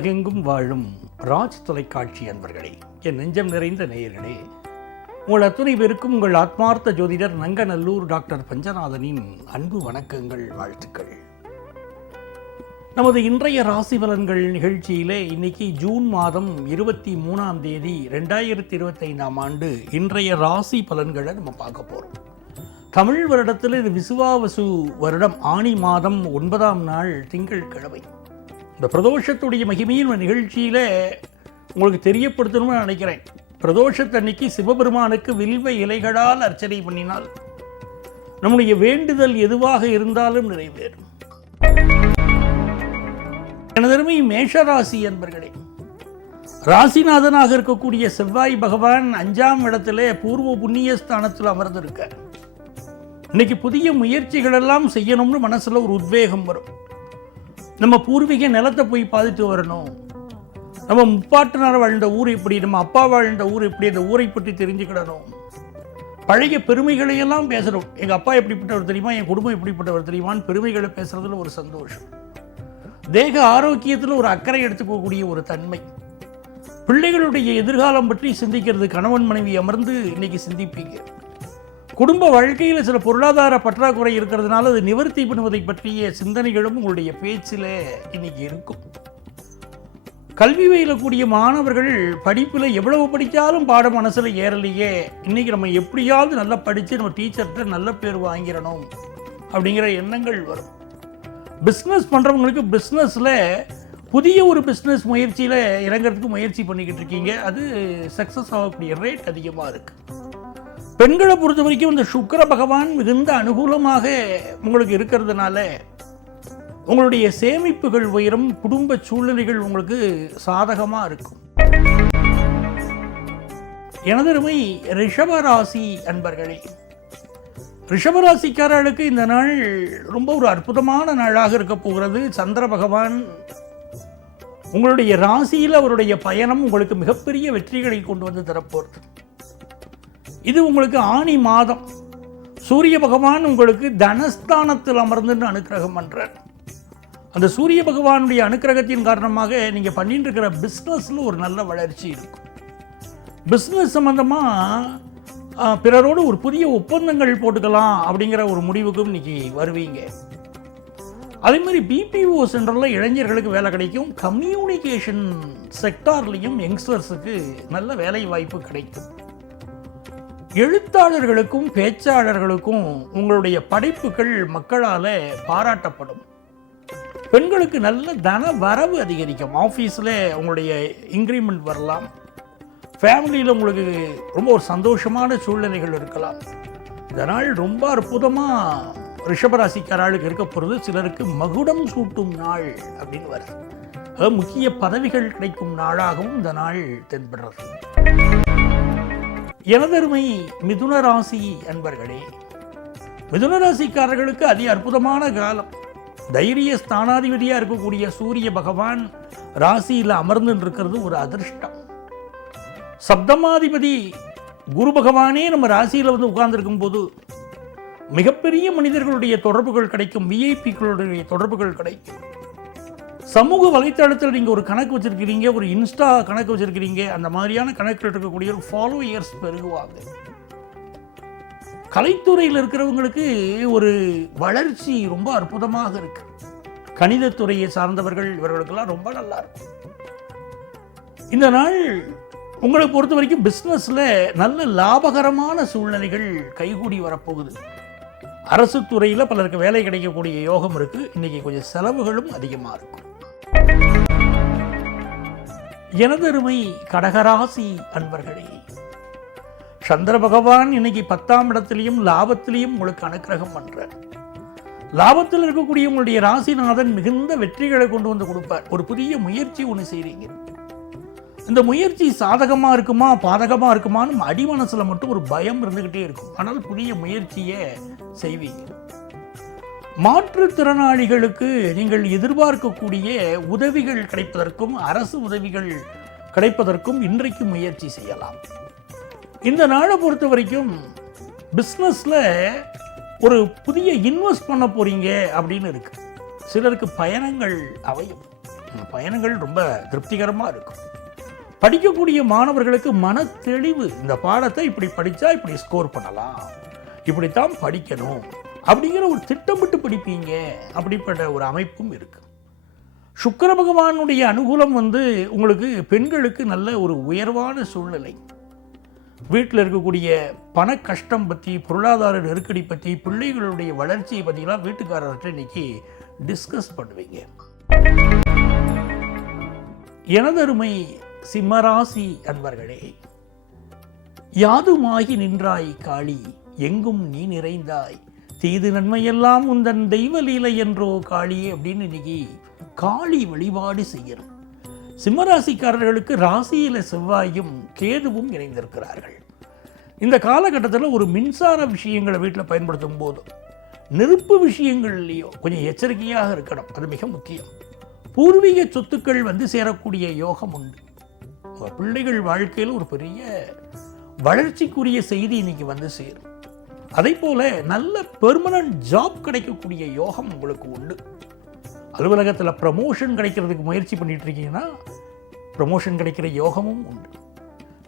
உலகெங்கும் வாழும் ராஜ் தொலைக்காட்சி அன்பர்களே, என் நெஞ்சம் நிறைந்த நேயர்களே, உங்கள் அத்துணை பேருக்கும் உங்கள் ஆத்மார்த்த ஜோதிடர் நங்கநல்லூர் டாக்டர் பஞ்சநாதனின் அன்பு வணக்கங்கள், வாழ்த்துக்கள். நமது இன்றைய ராசி பலன்கள் நிகழ்ச்சியிலே இன்னைக்கு ஜூன் மாதம் 23ஆம் தேதி 2025ஆம் ஆண்டு இன்றைய ராசி பலன்களை நம்ம பார்க்க போகிறோம். தமிழ் வருடத்தில் இது விசுவாவசு வருடம் ஆணி மாதம் 9ஆம் நாள் திங்கட்கிழமை. இந்த பிரதோஷத்துடைய மகிமையின் நிகழ்ச்சியில் உங்களுக்கு தெரியப்படுத்தணும்னு நினைக்கிறேன். பிரதோஷத்தன்னைக்கு சிவபெருமானுக்கு வில்வ இலைகளால் அர்ச்சனை பண்ணினால் நம்முடைய வேண்டுதல் எதுவாக இருந்தாலும் நிறைவேறும். எனதருமை மேஷராசி என்பர்களே, ராசிநாதனாக இருக்கக்கூடிய செவ்வாய் பகவான் 5ஆம் இடத்துல பூர்வ புண்ணிய ஸ்தானத்தில் அமர்ந்திருக்க இன்னைக்கு புதிய முயற்சிகள் எல்லாம் செய்யணும்னு மனசுல ஒரு உத்வேகம் வரும். நம்ம பூர்வீக நிலத்தை போய் பார்த்துட்டு வரணும், நம்ம முப்பாட்டனார் வாழ்ந்த ஊர் எப்படி, நம்ம அப்பா வாழ்ந்த ஊர் எப்படி, அந்த ஊரை பற்றி தெரிஞ்சுக்கிடணும், பழைய பெருமைகளையெல்லாம் பேசணும். எங்கள் அப்பா எப்படிப்பட்டவர் தெரியுமா, என் குடும்பம் எப்படிப்பட்டவர் தெரியுமான்னு பெருமைகளை பேசுறதுல ஒரு சந்தோஷம். தேக ஆரோக்கியத்தில் ஒரு அக்கறை எடுத்துக்கக்கூடிய ஒரு தன்மை, பிள்ளைகளுடைய எதிர்காலம் பற்றி சிந்திக்கிறது. கணவன் மனைவி அமர்ந்து இன்னைக்கு சிந்திப்பீங்க. குடும்ப வாழ்க்கையில் சில பொருளாதார பற்றாக்குறை இருக்கிறதுனால அது நிவர்த்தி பண்ணுவதை பற்றிய சிந்தனைகளும் உங்களுடைய பேச்சில் இன்னைக்கு இருக்கும். கல்வி பயிலக்கூடிய மாணவர்கள் படிப்பில் எவ்வளவு படித்தாலும் பாடம் மனசில் ஏறலையே, இன்னைக்கு நம்ம எப்படியாவது நல்லா படித்து நம்ம டீச்சர்கிட்ட நல்ல பேர் வாங்கிடணும் அப்படிங்கிற எண்ணங்கள் வரும். பிஸ்னஸ் பண்ணுறவங்களுக்கு பிஸ்னஸில் புதிய ஒரு பிஸ்னஸ் முயற்சியில் இறங்கிறதுக்கு முயற்சி பண்ணிக்கிட்டு இருக்கீங்க. அது சக்ஸஸ் ஆகக்கூடிய ரேட் அதிகமாக இருக்குது. பெண்களை பொறுத்த வரைக்கும் இந்த சுக்கிர பகவான் மிகுந்த அனுகூலமாக உங்களுக்கு இருக்கிறதுனால உங்களுடைய சேமிப்புகள் உயரும், குடும்ப சூழ்நிலைகள் உங்களுக்கு சாதகமாக இருக்கும். எனதருமை ரிஷபராசி அன்பர்களே, ரிஷபராசிக்காரர்களுக்கு இந்த நாள் ரொம்ப ஒரு அற்புதமான நாளாக இருக்க போகிறது. சந்திர பகவான் உங்களுடைய ராசியில் அவருடைய பயணம் உங்களுக்கு மிகப்பெரிய வெற்றிகளை கொண்டு வந்து தரப்போகிறது. இது உங்களுக்கு ஆணி மாதம். சூரிய பகவான் உங்களுக்கு தனஸ்தானத்தில் அமர்ந்து அனுக்கிரகம் பண்ணுறார். அந்த சூரிய பகவானுடைய அனுக்கிரகத்தின் காரணமாக நீங்கள் பண்ணிட்டு இருக்கிற பிஸ்னஸில் ஒரு நல்ல வளர்ச்சி இருக்கும். பிஸ்னஸ் சம்மந்தமாக பிறரோடு ஒரு புதிய ஒப்பந்தங்கள் போட்டுக்கலாம் அப்படிங்கிற ஒரு முடிவுக்கும் இன்னைக்கு வருவீங்க. அதே மாதிரி பிபிஓ சென்டரில் இளைஞர்களுக்கு வேலை கிடைக்கும். கம்யூனிகேஷன் செக்டார்லேயும் யங்ஸ்டர்ஸுக்கு நல்ல வேலை வாய்ப்பு கிடைக்கும். எழுத்தாளர்களுக்கும் பேச்சாளர்களுக்கும் உங்களுடைய படைப்புகள் மக்களால் பாராட்டப்படும். பெண்களுக்கு நல்ல தன வரவு அதிகரிக்கும். ஆஃபீஸில் உங்களுடைய இன்க்ரிமெண்ட் வரலாம். ஃபேமிலியில் உங்களுக்கு ரொம்ப ஒரு சந்தோஷமான சூழ்நிலைகள் இருக்கலாம். இதனால் ரொம்ப அற்புதமாக ரிஷபராசிக்காரர்களுக்கு இருக்க போகிறது. சிலருக்கு மகுடம் சூட்டும் நாள் அப்படின்னு வருது. அதாவது முக்கிய பதவிகள் கிடைக்கும் நாளாகவும் இந்த நாள் தென்படுறது. எனதருமை மிதுன ராசி அன்பர்களே, மிதுன ராசிக்காரர்களுக்கு அதி அற்புதமான காலம். தைரிய ஸ்தானாதிபதியாக இருக்கக்கூடிய சூரிய பகவான் ராசியில் அமர்ந்து இருக்கிறது ஒரு அதிர்ஷ்டம். சப்தமாதிபதி குரு பகவானே நம்ம ராசியில் வந்து உட்கார்ந்துருக்கும் போது மிகப்பெரிய மனிதர்களுடைய தொடர்புகள் கிடைக்கும், விஐபிக்களுடைய தொடர்புகள் கிடைக்கும். சமூக வலைத்தளத்தில் நீங்கள் ஒரு கணக்கு வச்சுருக்கிறீங்க, ஒரு இன்ஸ்டா கணக்கு வச்சுருக்கிறீங்க, அந்த மாதிரியான கணக்கில் இருக்கக்கூடிய ஒரு ஃபாலோயர்ஸ் பெருகுவாங்க. கலைத்துறையில் இருக்கிறவங்களுக்கு ஒரு வளர்ச்சி ரொம்ப அற்புதமாக இருக்கு. கணிதத்துறையை சார்ந்தவர்கள் இவர்களுக்கெல்லாம் ரொம்ப நல்லா இருக்கும். இந்த நாள் உங்களை பொறுத்த வரைக்கும் பிஸ்னஸில் நல்ல லாபகரமான சூழ்நிலைகள் கைகூடி வரப்போகுது. அரசு துறையில் பலருக்கு வேலை கிடைக்கக்கூடிய யோகம் இருக்குது. இன்றைக்கி கொஞ்சம் செலவுகளும் அதிகமாக இருக்கும். எனதருமை கடகராசி அன்பர்களே, சந்திர பகவான் இன்னைக்கு 10ஆம் இடத்திலையும் லாபத்திலையும் உங்களுக்கு அனுக்கிரகம் பண்றார். லாபத்தில் இருக்கக்கூடிய உங்களுடைய ராசிநாதன் மிகுந்த வெற்றிகளை கொண்டு வந்து கொடுப்பார். ஒரு புதிய முயற்சி ஒன்று செய்றீங்க. இந்த முயற்சி சாதகமாக இருக்குமா பாதகமாக இருக்குமான்னு அடிமனசில் மட்டும் ஒரு பயம் இருந்துக்கிட்டே இருக்கும். ஆனால் புதிய முயற்சியை செய்வீங்க. மாற்றுத்திறனாளிகளுக்கு நீங்கள் எதிர்பார்க்கக்கூடிய உதவிகள் கிடைப்பதற்கும் அரசு உதவிகள் கிடைப்பதற்கும் இன்றைக்கு முயற்சி செய்யலாம். இந்த நாளை பொறுத்த வரைக்கும் பிஸ்னஸில் ஒரு புதிய இன்வெஸ்ட் பண்ண போறீங்க அப்படின்னு இருக்கு. சிலருக்கு பயணங்கள் அவையும். பயணங்கள் ரொம்ப திருப்திகரமாக இருக்கும். படிக்கக்கூடிய மாணவர்களுக்கு மன தெளிவு, இந்த பாடத்தை இப்படி படித்தா இப்படி ஸ்கோர் பண்ணலாம், இப்படித்தான் படிக்கணும் அப்படிங்கிற ஒரு திட்டமிட்டு படிப்பீங்க. அப்படிப்பட்ட ஒரு அமைப்பும் இருக்கு. சுக்கிர பகவானுடைய அனுகூலம் உங்களுக்கு பெண்களுக்கு நல்ல ஒரு உயர்வான சூழ்நிலை. வீட்டில் இருக்கக்கூடிய பண கஷ்டம் பற்றி, பொருளாதார நெருக்கடி பற்றி, பிள்ளைகளுடைய வளர்ச்சியை பற்றிலாம் வீட்டுக்காரர்கிட்ட இன்னைக்கு டிஸ்கஸ் பண்ணுவீங்க. எனதருமை சிம்மராசி அன்பர்களே, யாதுமாகி நின்றாய் காளி, எங்கும் நீ நிறைந்தாய், தீது நன்மையெல்லாம் உந்தன் தெய்வ லீலை என்றோ காளி அப்படின்னு இன்னைக்கு காளி வழிபாடு செய்யணும். சிம்மராசிக்காரர்களுக்கு ராசியில செவ்வாயும் கேதுவும் இணைந்திருக்கிறார்கள். இந்த காலகட்டத்தில் ஒரு மின்சார விஷயங்களை வீட்டில் பயன்படுத்தும் போது, நெருப்பு விஷயங்கள்லையோ கொஞ்சம் எச்சரிக்கையாக இருக்கணும். அது மிக முக்கியம். பூர்வீக சொத்துக்கள் சேரக்கூடிய யோகம் உண்டு. பிள்ளைகள் வாழ்க்கையில் ஒரு பெரிய வளர்ச்சிக்குரிய செய்தி இன்னைக்கு சேரும். அதே போல நல்ல பெர்மனன்ட் ஜாப் கிடைக்கக்கூடிய யோகம் உங்களுக்கு உண்டு. அலுவலகத்தில் ப்ரமோஷன் கிடைக்கிறதுக்கு முயற்சி பண்ணிட்டு இருக்கீங்கன்னா ப்ரமோஷன் கிடைக்கிற யோகமும் உண்டு.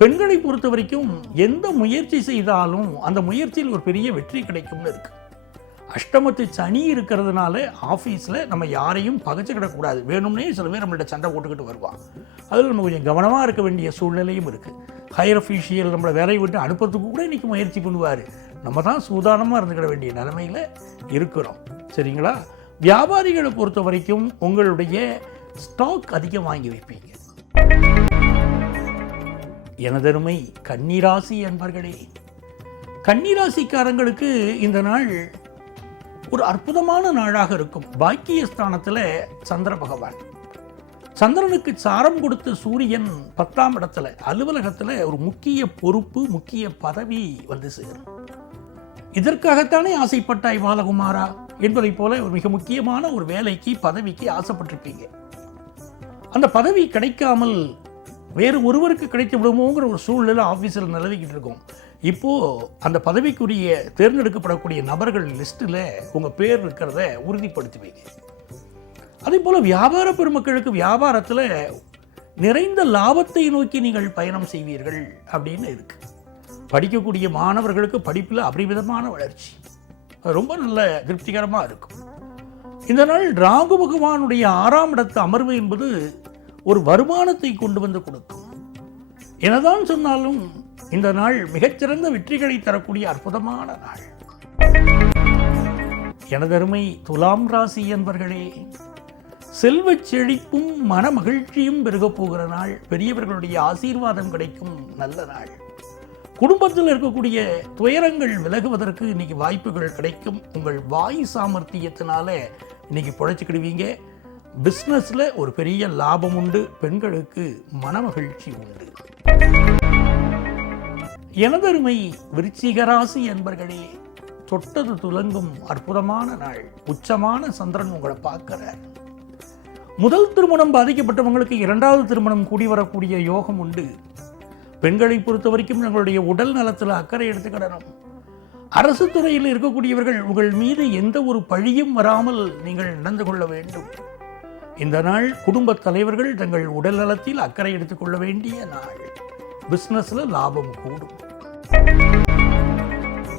பெண்களை பொறுத்த வரைக்கும் எந்த முயற்சி செய்தாலும் அந்த முயற்சியில் ஒரு பெரிய வெற்றி கிடைக்கும்னு இருக்கு. அஷ்டமத்து சனி இருக்கிறதுனால ஆஃபீஸில் நம்ம யாரையும் பகைச்சிக்கிடக்கூடாது. வேணும்னே சில பேர் நம்மள்ட்ட சண்டை போட்டுக்கிட்டு வருவாங்க. அதில் நம்ம கொஞ்சம் கவனமாக இருக்க வேண்டிய சூழ்நிலையும் இருக்குது. ஹையர் அஃபீஷியல் நம்மளை வேலையை விட்டு அனுப்புறதுக்கு கூட இன்றைக்கி முயற்சி பண்ணுவார். நம்ம தான் சூதானமாக இருந்துக்கிட வேண்டிய நிலைமையில் இருக்கிறோம். சரிங்களா? வியாபாரிகளை பொறுத்த வரைக்கும் உங்களுடைய ஸ்டாக் அதிகம் வாங்கி வைப்பீங்க. எனதருமை கன்னிராசி அன்பர்களே, கன்னிராசிக்காரங்களுக்கு இந்த நாள் ஒரு அற்புதமான நாளாக இருக்கும். பாக்கியஸ்தானத்தில் சந்திர பகவான், சந்திரனுக்கு சாரம் கொடுத்த சூரியன் 10ஆம் இடத்துல, அலுவலகத்தில் ஒரு முக்கிய பொறுப்பு, முக்கிய பதவி சேரும். இதற்காகத்தானே ஆசைப்பட்டாய் பாலகுமாரா என்பதை போல ஒரு மிக முக்கியமான ஒரு வேலைக்கு, பதவிக்கு ஆசைப்பட்டிருப்பீங்க. அந்த பதவி கிடைக்காமல் வேறு ஒருவருக்கு கிடைத்து விடுமோங்கிற ஒரு சூழ்நிலை ஆஃபீஸில் நிலவிக்கிட்டு இருக்கும். இப்போது அந்த பதவிக்குரிய தேர்ந்தெடுக்கப்படக்கூடிய நபர்கள் லிஸ்ட்டில் உங்கள் பேர் இருக்கிறத உறுதிப்படுத்துவீங்க. அதே போல் வியாபார பெருமக்களுக்கு வியாபாரத்தில் நிறைந்த லாபத்தை நோக்கி நீங்கள் பயணம் செய்வீர்கள் அப்படின்னு இருக்கு. படிக்கக்கூடிய மாணவர்களுக்கு படிப்பில் அபரிமிதமான வளர்ச்சி, ரொம்ப நல்ல திருப்திகரமாக இருக்கும். இந்த நாள் ராகு பகவானுடைய 6ஆம் இடத்து அமர்வு என்பது ஒரு வருமானத்தை கொண்டு கொடுக்கும். என்னதான் சொன்னாலும் இந்த நாள் மிகச்சிறந்த வெற்றிகளை தரக்கூடிய அற்புதமான நாள். எனதருமை துலாம் ராசி என்பர்களே, செல்வச் செழிப்பும் மன மகிழ்ச்சியும் பெருகப் போகிற நாள். பெரியவர்களுடைய ஆசீர்வாதம் கிடைக்கும் நல்ல நாள். குடும்பத்தில் இருக்கக்கூடிய துயரங்கள் விலகுவதற்கு இன்னைக்கு வாய்ப்புகள் கிடைக்கும். உங்கள் வாய் சாமர்த்தியத்தினால இன்னைக்கு பொழைச்சிக்கிடுவீங்க. பிஸ்னஸில் ஒரு பெரிய லாபம் உண்டு. பெண்களுக்கு மனமகிழ்ச்சி உண்டு. எனதருமை விருச்சிகராசி என்பர்களே, தொட்டது துலங்கும் அற்புதமான நாள். உச்சமான சந்திரன் உங்களை பார்க்கிறார். முதல் திருமணம் பாதிக்கப்பட்டவங்களுக்கு 2வது திருமணம் கூடி வரக்கூடிய யோகம் உண்டு. பெண்களை பொறுத்த வரைக்கும் உங்களுடைய உடல் நலத்தில் அக்கறை எடுத்துக்கிடணும். அரசு துறையில் இருக்கக்கூடியவர்கள் உங்கள் மீது எந்த ஒரு பழியும் வராமல் நீங்கள் நடந்து கொள்ள வேண்டும். இந்த நாள் குடும்ப தலைவர்கள் தங்கள் உடல் நலத்தில் அக்கறை எடுத்துக்கொள்ள வேண்டிய நாள். பிசினஸ்ல லாபம் கூடும்.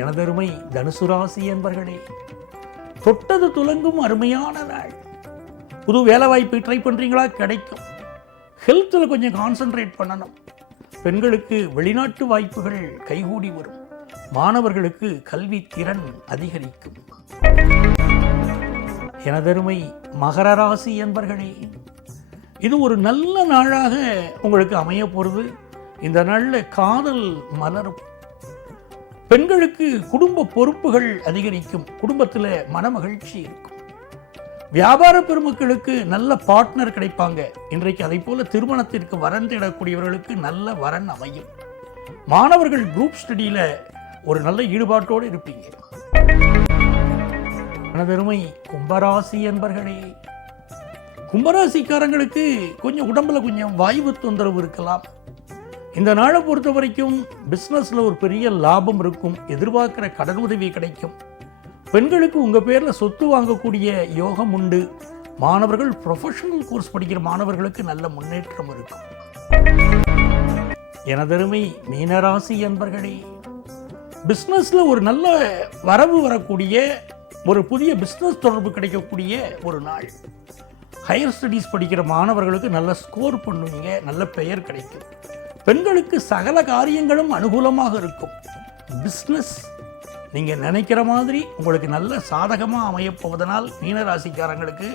எனதருமை தனுசு ராசி என்பர்களே, தொட்டது துலங்கும் அருமையான நாள். புது வேலை வாய்ப்பு ட்ரை பண்றீங்களா? கிடைக்கும். ஹெல்த்தில் கொஞ்சம் கான்சென்ட்ரேட் பண்ணணும். பெண்களுக்கு வெளிநாட்டு வாய்ப்புகள் கைகூடி வரும். மாணவர்களுக்கு கல்வி திறன் அதிகரிக்கும். எனதருமை மகர ராசி என்பர்களே, இது ஒரு நல்ல நாளாக உங்களுக்கு அமைய போகிறது. இந்த நாளில் காதல் மலரும். பெண்களுக்கு குடும்ப பொறுப்புகள் அதிகரிக்கும். குடும்பத்தில் மனமகிழ்ச்சி இருக்கும். வியாபார பெருமக்களுக்கு நல்ல பார்ட்னர் கிடைப்பாங்க. இன்றைக்கு அதை போல திருமணத்திற்கு வரன் தேடக்கூடியவர்களுக்கு நல்ல வரன் அமையும். மாணவர்கள் குரூப் ஸ்டடியில் ஒரு நல்ல ஈடுபாட்டோடு இருப்பீங்க. எனதருமை கும்பராசி என்பர்களே, கும்பராசிக்காரங்களுக்கு கொஞ்சம் உடம்புல கொஞ்சம் வாய்வு தொந்தரவு இருக்கலாம். இந்த நாளை பொறுத்த வரைக்கும் பிஸ்னஸில் ஒரு பெரிய லாபம் இருக்கும். எதிர்பார்க்கிற கடன் உதவி கிடைக்கும். பெண்களுக்கு உங்கள் பேரில் சொத்து வாங்கக்கூடிய யோகம் உண்டு. மாணவர்கள் ப்ரொஃபஷனல் கோர்ஸ் படிக்கிற மாணவர்களுக்கு நல்ல முன்னேற்றம் இருக்கும். எனதருமை மீனராசி அன்பர்களே, பிஸ்னஸில் ஒரு நல்ல வரவு வரக்கூடிய, ஒரு புதிய பிஸ்னஸ் தொடர்பு கிடைக்கக்கூடிய ஒரு நாள். ஹையர் ஸ்டடீஸ் படிக்கிற மாணவர்களுக்கு நல்ல ஸ்கோர் பண்ணுவீங்க, நல்ல பெயர் கிடைக்கும். பெண்களுக்கு சகல காரியங்களும் அனுகூலமாக இருக்கும். பிஸ்னஸ் நீங்கள் நினைக்கிற மாதிரி உங்களுக்கு நல்ல சாதகமாக அமையப்போவதனால் மீனராசிக்காரங்களுக்கு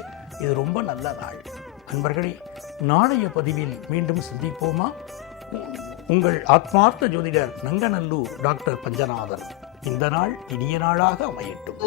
இது ரொம்ப நல்ல நாள். அன்பர்களே, நாளைய பதிவில் மீண்டும் சந்திப்போமா? உங்கள் ஆத்மார்த்த ஜோதிடர் நங்கநல்லூர் டாக்டர் பஞ்சநாதன். இந்த நாள் இனிய நாளாக அமையட்டும்.